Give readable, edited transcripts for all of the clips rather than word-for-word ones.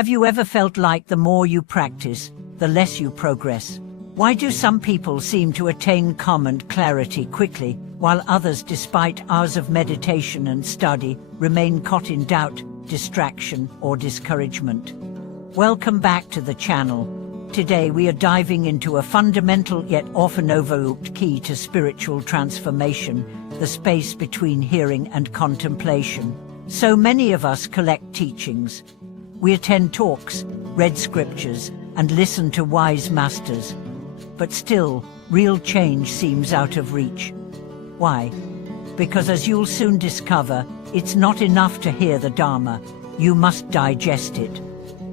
Have you ever felt like the more you practice, the less you progress? Why do some people seem to attain calm and clarity quickly, while others, despite hours of meditation and study, remain caught in doubt, distraction, or discouragement? Welcome back to the channel. Today we are diving into a fundamental yet often overlooked key to spiritual transformation, the space between hearing and contemplation. So many of us collect teachings. We attend talks, read scriptures, and listen to wise masters. But still, real change seems out of reach. Why? Because as you'll soon discover, it's not enough to hear the Dharma. You must digest it.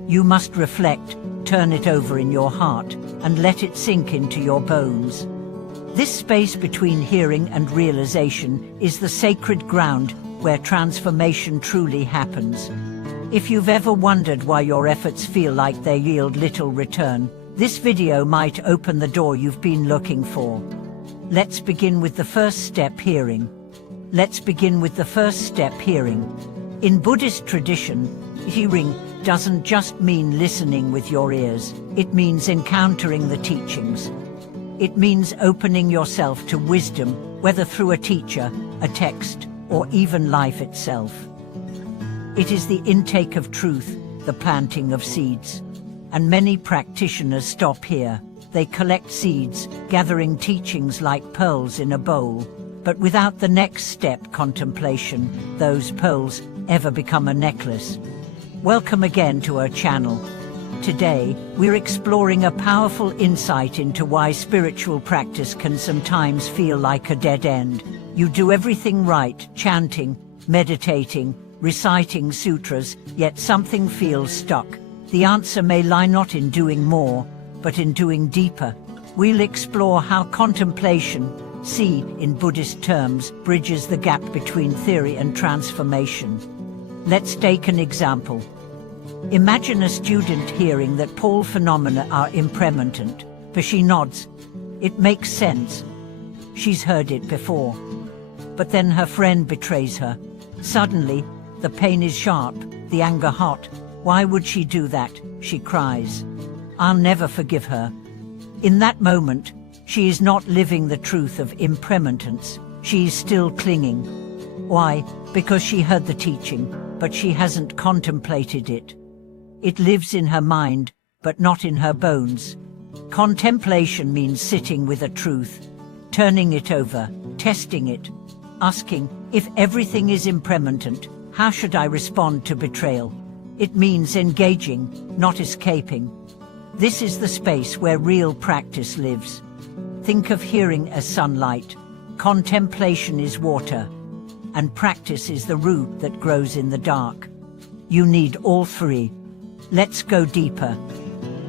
You must reflect, turn it over in your heart, and let it sink into your bones. This space between hearing and realization is the sacred ground where transformation truly happens. If you've ever wondered why your efforts feel like they yield little return, this video might open the door you've been looking for. Let's begin with the first step, hearing. In Buddhist tradition, hearing doesn't just mean listening with your ears. It means encountering the teachings. It means opening yourself to wisdom, whether through a teacher, a text, or even life itself. It is the intake of truth, the planting of seeds. And many practitioners stop here. They collect seeds, gathering teachings like pearls in a bowl. But without the next step, contemplation, those pearls ever become a necklace. Welcome again to our channel. Today, we're exploring a powerful insight into why spiritual practice can sometimes feel like a dead end. You do everything right, chanting, meditating, reciting sutras, yet something feels stuck. The answer may lie not in doing more, but in doing deeper. We'll explore how contemplation, in Buddhist terms, bridges the gap between theory and transformation. Let's take an example. Imagine a student hearing that Paul phenomena are impermanent, but she nods. It makes sense. She's heard it before. But then her friend betrays her. Suddenly, the pain is sharp, the anger hot. Why would she do that? She cries. I'll never forgive her. In that moment, she is not living the truth of impermanence. She is still clinging. Why? Because she heard the teaching, but she hasn't contemplated it. It lives in her mind, but not in her bones. Contemplation means sitting with a truth, turning it over, testing it, asking, if everything is impermanent, how should I respond to betrayal? It means engaging, not escaping. This is the space where real practice lives. Think of hearing as sunlight, contemplation is water, and practice is the root that grows in the dark. You need all three. Let's go deeper.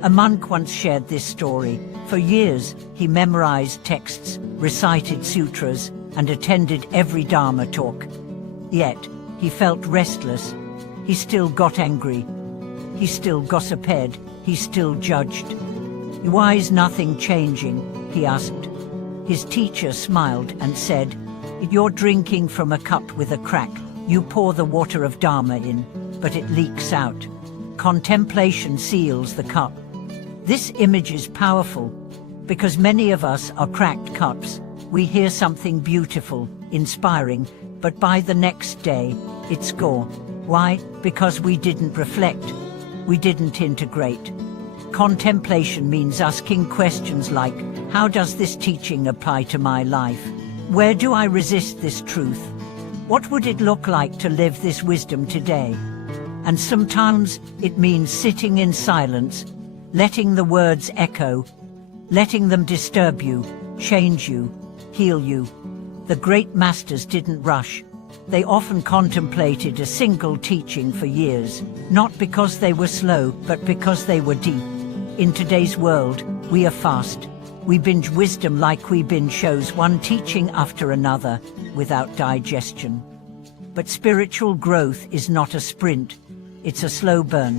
A monk once shared this story. For years, he memorized texts, recited sutras, and attended every Dharma talk. Yet, he felt restless. He still got angry. He still gossiped. He still judged. Why is nothing changing? He asked. His teacher smiled and said, you're drinking from a cup with a crack. You pour the water of Dharma in, but it leaks out. Contemplation seals the cup. This image is powerful, because many of us are cracked cups. We hear something beautiful, inspiring, but by the next day, it's gone. Why? Because we didn't reflect. We didn't integrate. Contemplation means asking questions like, how does this teaching apply to my life? Where do I resist this truth? What would it look like to live this wisdom today? And sometimes it means sitting in silence, letting the words echo, letting them disturb you, change you, heal you. The great masters didn't rush. They often contemplated a single teaching for years, not because they were slow, but because they were deep. In today's world, we are fast. We binge wisdom like we binge shows, one teaching after another, without digestion. But spiritual growth is not a sprint. It's a slow burn,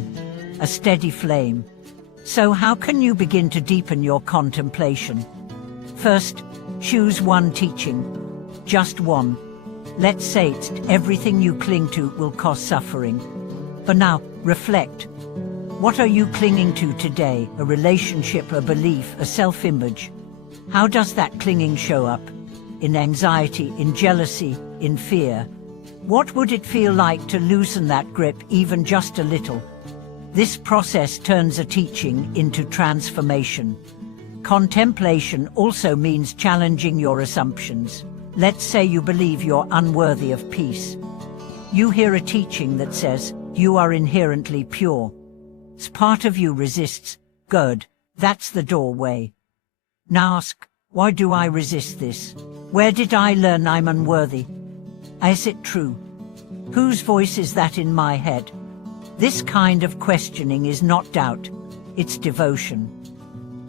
a steady flame. So how can you begin to deepen your contemplation? First, choose one teaching. Just one. Let's say it's everything you cling to will cause suffering. But now, reflect. What are you clinging to today? A relationship, a belief, a self-image? How does that clinging show up? In anxiety, in jealousy, in fear? What would it feel like to loosen that grip even just a little? This process turns a teaching into transformation. Contemplation also means challenging your assumptions. Let's say you believe you're unworthy of peace. You hear a teaching that says you are inherently pure. Part of you resists. Good, that's the doorway. Now ask, why do I resist this? Where did I learn I'm unworthy? Is it true? Whose voice is that in my head? This kind of questioning is not doubt, it's devotion.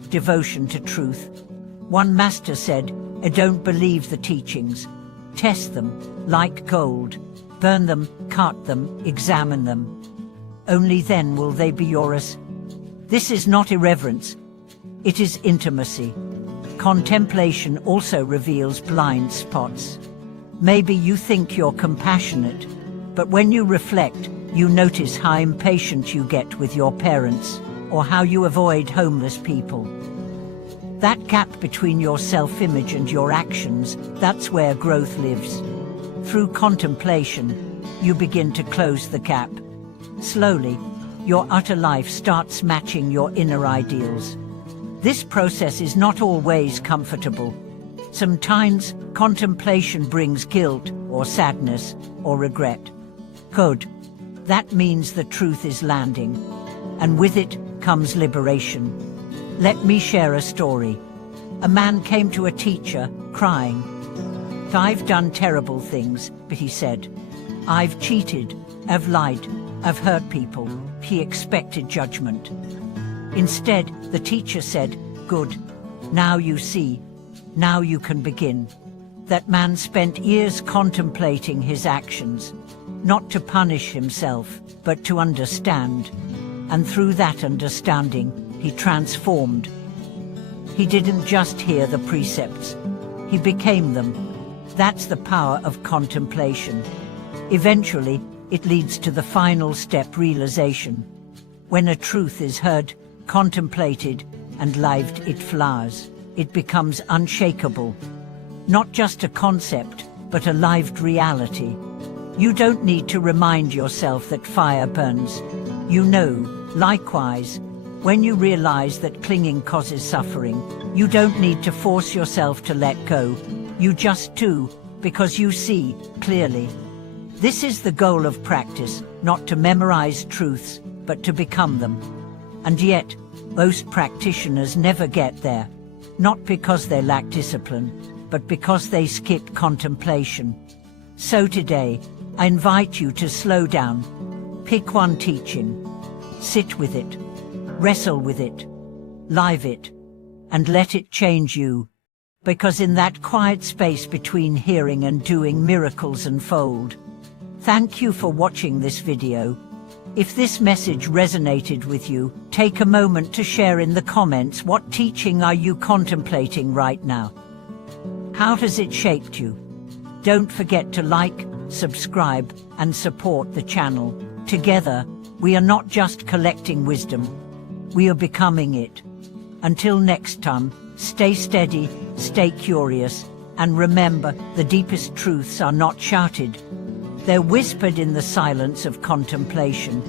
Devotion to truth. One master said, don't believe the teachings. Test them, like gold. Burn them, cut them, examine them. Only then will they be yours. This is not irreverence. It is intimacy. Contemplation also reveals blind spots. Maybe you think you're compassionate, but when you reflect, you notice how impatient you get with your parents, or how you avoid homeless people. That gap between your self-image and your actions, that's where growth lives. Through contemplation, you begin to close the gap. Slowly, your outer life starts matching your inner ideals. This process is not always comfortable. Sometimes contemplation brings guilt or sadness or regret. Good. That means the truth is landing, and with it comes liberation. Let me share a story. A man came to a teacher, crying. I've done terrible things, but he said. I've cheated, I've lied, I've hurt people. He expected judgment. Instead, the teacher said, good. Now you see. Now you can begin. That man spent years contemplating his actions, not to punish himself, but to understand. And through that understanding, he transformed. He didn't just hear the precepts, he became them. That's the power of contemplation. Eventually, it leads to the final step, realization. When a truth is heard, contemplated, and lived, it flowers. It becomes unshakable. Not just a concept, but a lived reality. You don't need to remind yourself that fire burns. You know, likewise, when you realize that clinging causes suffering, you don't need to force yourself to let go. You just do, because you see clearly. This is the goal of practice, not to memorize truths, but to become them. And yet, most practitioners never get there. Not because they lack discipline, but because they skip contemplation. So today, I invite you to slow down. Pick one teaching. Sit with it. Wrestle with it. Live it. And let it change you. Because in that quiet space between hearing and doing, miracles unfold. Thank you for watching this video. If this message resonated with you, take a moment to share in the comments what teaching are you contemplating right now. How has it shaped you? Don't forget to like, subscribe, and support the channel. Together, we are not just collecting wisdom, we are becoming it. Until next time, stay steady, stay curious, and remember, the deepest truths are not shouted. They're whispered in the silence of contemplation.